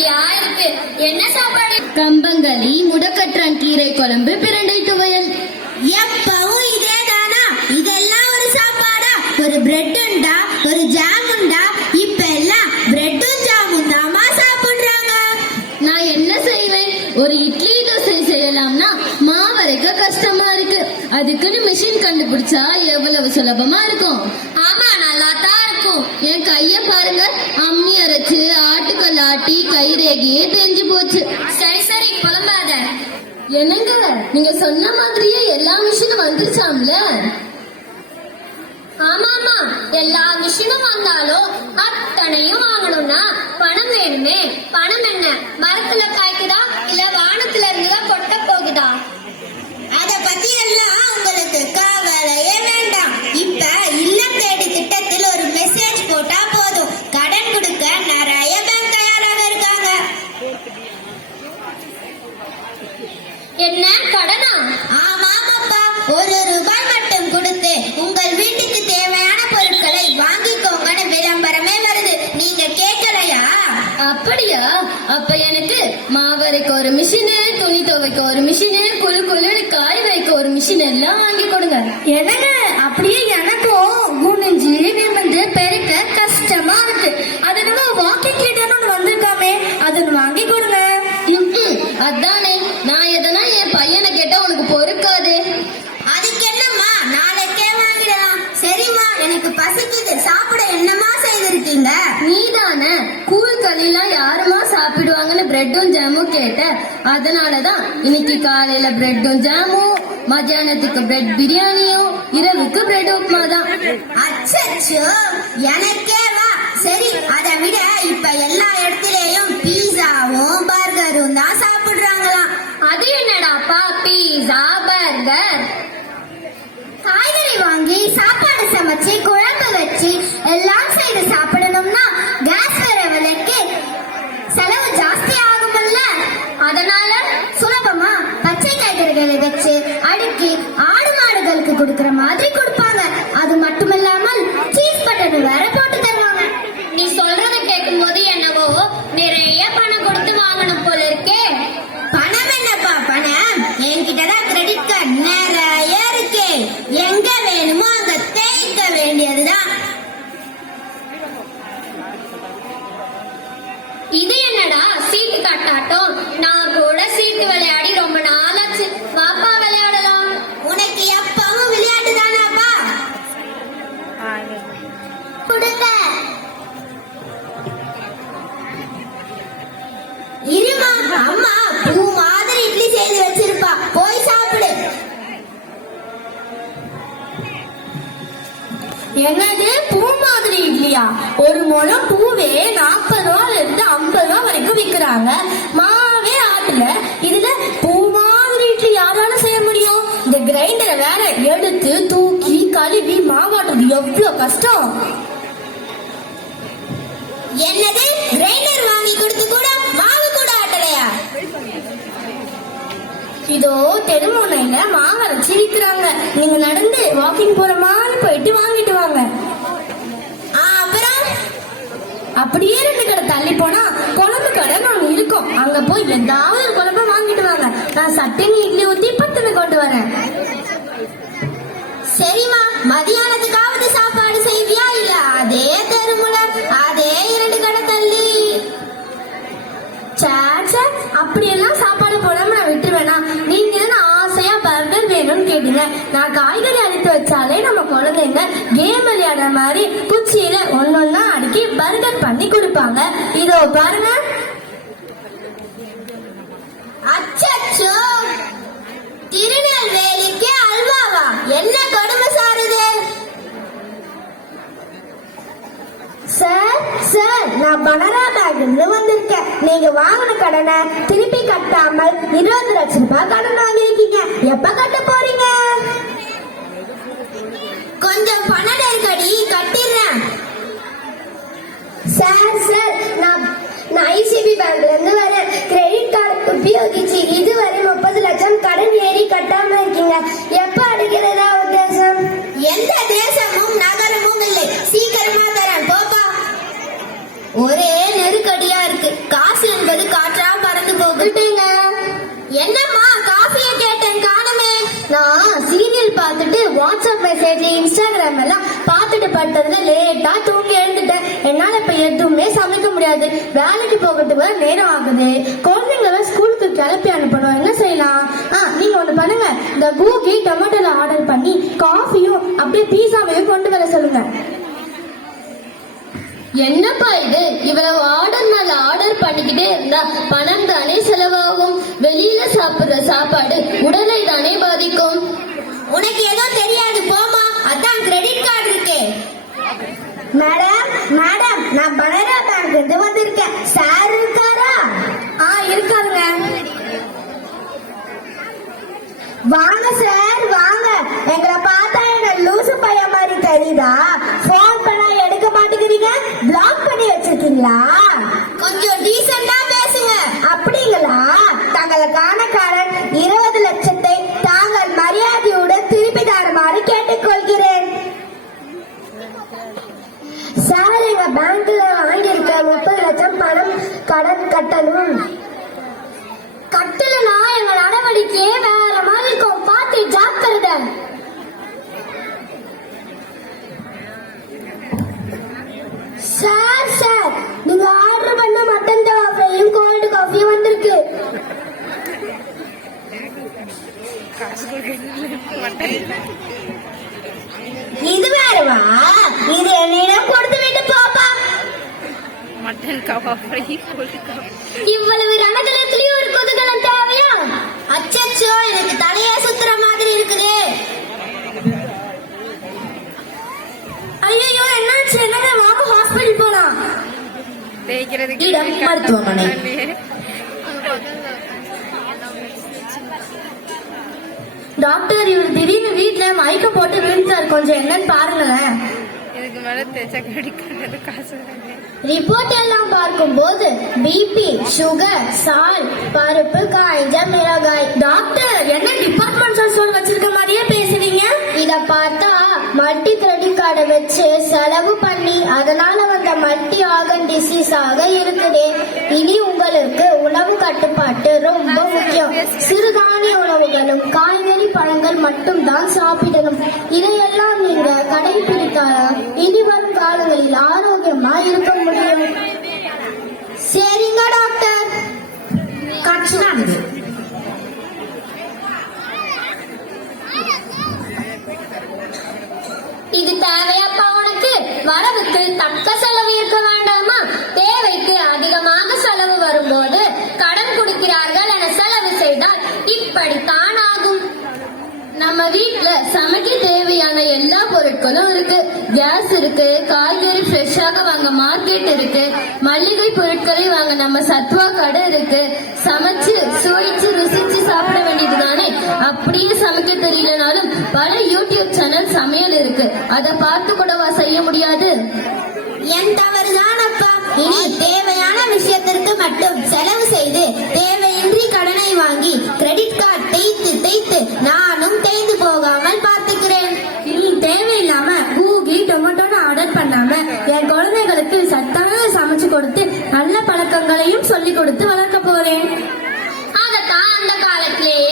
என்ன சாப்பாடு? கம்பங்களி முடக்கற்றான் கீரை குழம்பு பிரண்டை துவையல். எப்பவும் இதே தானா? இதெல்லாம் ஒரு சாப்பாடா? ஒரு பிரெட் உண்டா? ஒரு ஜாம் உண்டா? இப்ப எல்லாம் பிரெட்டும் ஜாமும் தாமா சாப்பிடுறாங்க. நான் என்ன செய்வேன்? ஒரு இட்லி தோசை செய்யலாம்னா மாவரைக்க கஷ்டமா இருக்கு. அதுக்குன்னு மிஷின் கண்டுபிடிச்சா எவ்வளவு சுலபமா இருக்கும்? ஆமா இருக்கும் என் கைய பாருங்க. அம்மி அரைச்சு ஆட்டுக்கல் ஆட்டி கைரேகையே தெரிஞ்சு போச்சு. சரி சரி புலம்பாத. என்னங்க? நீங்க சொன்ன மாதிரியே எல்லா மிஷினும் வந்துருச்சாம்ல? ஆமா ஆமா எல்லா மிஷினும் வந்தாலும் அத்தனையும் வாங்கணும்னா பணம் வேணுமே. பணம் என்ன? மரத்துல காய்க்குதா? இல்ல வானத்துல இருந்துதான் அப்படியா? அப்ப எனக்கு மாவரைக்க ஒரு மிஷினு துணி துவைக்க ஒரு மிஷினு குழு குழுன்னு காய் வைக்க ஒரு மிஷின் எல்லாம் வாங்கி கொடுங்க. என்னங்க? அப்படியே எனக்கும் குனிஞ்சு நிமிந்து பெருக்க கஷ்டமா இருக்கு. அது என்னமோ வாக்கிங் ஒண்ணு வந்திருக்காமே. அது வாங்கி கொடுங்க. அதானே. நான் எதனா என் பையனை கேட்டா உனக்கு பொறுக்காது. அதுக்கு என்னம்மா? நாளைக்கே வாங்கிடலாம். சரிம்மா. எனக்கு பசிக்குது. சாப்பிட என்னமா செய்திருக்கீங்க? நீதான. கூழ் களிலாம் யாருமா சாப்பிடுவாங்கன்னு பிரெட்டும் ஜாமும் கேட்ட. அதனாலதான் இன்னைக்கு காலையில பிரெட்டும் ஜாமும் மத்தியானத்துக்கு பிரெட் பிரியாணியும் இரவுக்கு பிரெட் உப்புமா தான் அச்சச்சோ எனக்கே வா. சரி அதை விட இப்ப எல்லா இடத்துலயும் பீஸாவும் பர்கரும் தான் சாப்பிடுறாங்களாம். அது என்னடாப்பா பீஸா பர்கர் காய்கறி வாங்கி சாப்பாடு சமைச்சு குழ கொடுக்கிற மாதிரி கொடுப்பாங்க. அது மட்டுமில்லாமல் சீஸ் பட்டன் வேற போட்டு தருவாங்க. நீ சொல்றத கேட்கும்போது என்னவோ நிறைய பணம் கொடுத்து வாங்கணும் போல இருக்கே. பணம் என்னப்பா பணம்? என்கிட்ட தான் கிரெடிட் கார்டு நிறைய இருக்கே. எங்க வேணுமோ அங்க தேய்க்க வேண்டியதுதான். இது என்னடா? சீட்டு கட்டாட்டம். நான் கூட சீட்டு விளையாடி ரொம்ப நாளாச்சு என்னது? பூ மாதிரி இல்லையா? ஒரு முழம் பூவே நாற்பது ரூபால இருந்து ஐம்பது ரூபா வரைக்கும் விக்கிறாங்க. மாவே ஆட்டுல. இதுல பூ மாதிரி இட்லி யாரால செய்ய முடியும்? இந்த கிரைண்டரை வேற எடுத்து தூக்கி கழுவி மாவாட்டுறது எவ்வளவு கஷ்டம்? என்னது? கிரைண்டர் வாங்கி கொடுத்து கூட மாவு கூட ஆட்டலையா? இதோ தெருமுனையில மாவரை சிரிக்கிறாங்க நீங்க நடந்து வாக்கிங் போறமா மாதிரி போயிட்டு வாங்கிட்டு வாங்க ஆ, அப்புறம் அப்படியே ரெண்டு கடை தள்ளி போனா குழம்பு கடை ஒண்ணு இருக்கும். அங்க போய் ஏதாவது ஒரு குழம்பு வாங்கிட்டு வாங்க. நான் சட்னி இட்லி ஊத்தி பத்துன்னு கொண்டு வரேன். சரிம்மா மதியானத்துக்காவது சாப்பாடு செய்வியா இல்ல அதே தெருமுல அதே இரண்டு கடை தள்ளி. அப்படி அப்படியெல்லாம் சாப்பாடு போடாம நான் விட்டுருவேனா? நீங்க ஆசையா பர்கர் வேணும்னு கேட்டீங்க. நான் காய்கறி அழுத்து வச்சாலே நம்ம குழந்தைங்க கேம் விளையாடுற மாதிரி குச்சியில ஒன்னொன்னா அன்னைக்கு பர்கர் பண்ணி கொடுப்பாங்க. இதோ பாருங்க. அச்சோ திருநெல்வேலிக்கு அல்வாவா? என்ன கொடுமை சாருது? சார் சார் நான் பனரா பேங்க்ல வந்திருக்கேன். நீங்க வாங்கின கடனை திருப்பி கட்டாமல் இருபது லட்சம் ரூபாய் கடன் வாங்கியிருக்கீங்க. எப்ப கட்ட போறீங்க? கொஞ்சம் பண நெருக்கடி கட்டி சார் சார் நான் நான் ஐசிபி பேங்க்ல இருந்து வரேன் கிரெடிட் கார்டு உபயோகிச்சு இதுவரை முப்பது லட்சம் கடன் ஏறி கட்டாம இருக்கீங்க. எப்ப அடைக்கிறதா உத்தேசம்? எந்த தேசமும் நகரமும் இல்லை. சீக்கிரமா தரேன். போப்பா. ஒரே நெரு இருக்கு. காசு என்பது காற்றா பறந்து போகுதுங்க என்னம்மா காஃபியை கேட்டேன்? காணுமே. நான் சீரியல் பார்த்துட்டு வாட்ஸ்அப் மெசேஜ் இன்ஸ்டாகிராம் எல்லாம் பார்த்துட்டு படுத்ததுல லேட்டா தூங்கி இப்ப எதுவுமே சமைக்க முடியாது. வேலைக்கு போகிறதுக்கு நேரம் ஆகுது. குழந்தைங்கள ஸ்கூலுக்கு கிளப்பி அனுப்பணும். என்ன செய்யலாம்? ஆ நீங்க ஒண்ணு பண்ணுங்க. இந்த கூகி டொமேட்டோல ஆர்டர் பண்ணி காஃபியும் அப்படியே பீஸாவையும் கொண்டு வர சொல்லுங்க. என்னப்பா இது? இவ்வளவு ஆர்டர் மேல ஆர்டர் பண்ணிக்கிட்டே இருந்தா பணம் தானே செலவாகும். வெளியில சாப்பிடுற சாப்பாடு உடலை தானே பாதிக்கும். உனக்கு ஏதோ தெரியாது போமா அதான் கிரெடிட் கார்டு இருக்கே. மேடம் மேடம் நான் பனரா பேங்க் இருந்து வந்திருக்கேன். சார் இருக்காரா? ஆ இருக்காருங்க. வாங்க சார் வாங்க. எங்களை பார்த்தா என்ன லூசு பையன் மாதிரி தெரியுதா? ஃபோன் பண்ணா எடுக்க மாட்டேங்கிறீங்க? பிளாக் பண்ணி வச்சிருக்கீங்களா? கட்டணும். கட்டலனா எங்க நடவடிக்கையே வேற மாதிரி இருக்கும். பார்த்து ஜாக்கிரத. சார் சார் நீங்க ஆர்டர் பண்ண மட்டன் தவாஃபையும் கோல்டு காஃபியும் வந்திருக்கு. இது வேறவா இது என்னிடம் mutton kebab fry cold kebab இவ்வளவு ரணகலத்திலயும் ஒரு குதூகலம் தேவையா? அச்சச்சோ எனக்கு தலையே சுத்துற மாதிரி இருக்குது. ஐயோ என்னாச்சு? என்னங்க வாங்க ஹாஸ்பிடல் போலாம் தேய்க்கிறதுக்கு இடம் மருத்துவமனை. டாக்டர் இவர் திடீர்னு வீட்ல மயக்கம் போட்டு விழுந்தார் கொஞ்சம் என்னன்னு பாருங்களேன். இதுக்கு மேல தேய்ச்சா கிடைக்காது காசு ரிப்போர்ட் எல்லாம் பார்க்கும்போது பிபி சுகர் சால் பருப்பு காய்ஞ்ச மிளகாய். டாக்டர் என்ன டிபார்ட்மெண்ட் ஸ்டோர் வச்சிருக்க மாதிரியே பேசுறீங்க? இத பார்த்தா மல்டி கிரெடிட் கார்டை வச்சு செலவு பண்ணி அதனால வந்த மல்டி ஆர்கன் டிசீஸ் ஆக இருக்குது. இனி உங்களுக்கு உணவு கட்டுப்பாட்டு ரொம்ப முக்கியம். சிறுதானிய உணவுகளும் காய்கறி பழங்கள் மட்டும் தான் சாப்பிடணும். இதையெல்லாம் நீங்க கடைபிடித்தால் இனி வரும் காலங்களில் ஆரோக்கியமா இருக்க முடியும். சரிங்க டாக்டர். இது தேவையாப்பா உனக்கு? வரவுக்கு தக்க வீட்டுல சமைக்க தேவையான எல்லா பொருட்களும் இருக்கு. கேஸ் இருக்கு காய்கறி ஃப்ரெஷ்ஷாக வாங்க மார்க்கெட் இருக்கு. மளிகை பொருட்களை வாங்க நம்ம சத்வா கடை இருக்கு. சமைச்சு சுவைச்சு ருசிச்சு சாப்பிட வேண்டியது தானே அப்படியே சமைக்க தெரியலனாலும் பல யூடியூப் சேனல் சமையல் இருக்கு. அதை பார்த்து கூடவா செய்ய முடியாது? என் தவறுதான் அப்பா இனி தேவையான விஷயத்திற்கு மட்டும் செலவு செய்து தேவையின்றி கடனை வாங்கி கிரெடிட் கார்டு தேய்த்து தேய்த்து நானும் போகாமல் பார்த்துக்கிறேன். இனி தேவையில்லாம கூகி டொமேட்டோன்னு ஆர்டர் பண்ணாம என் குழந்தைகளுக்கு சத்தான சமைச்சு கொடுத்து நல்ல பழக்கங்களையும் சொல்லி கொடுத்து வளர்க்க போறேன். அதத்தான் அந்த காலத்திலேயே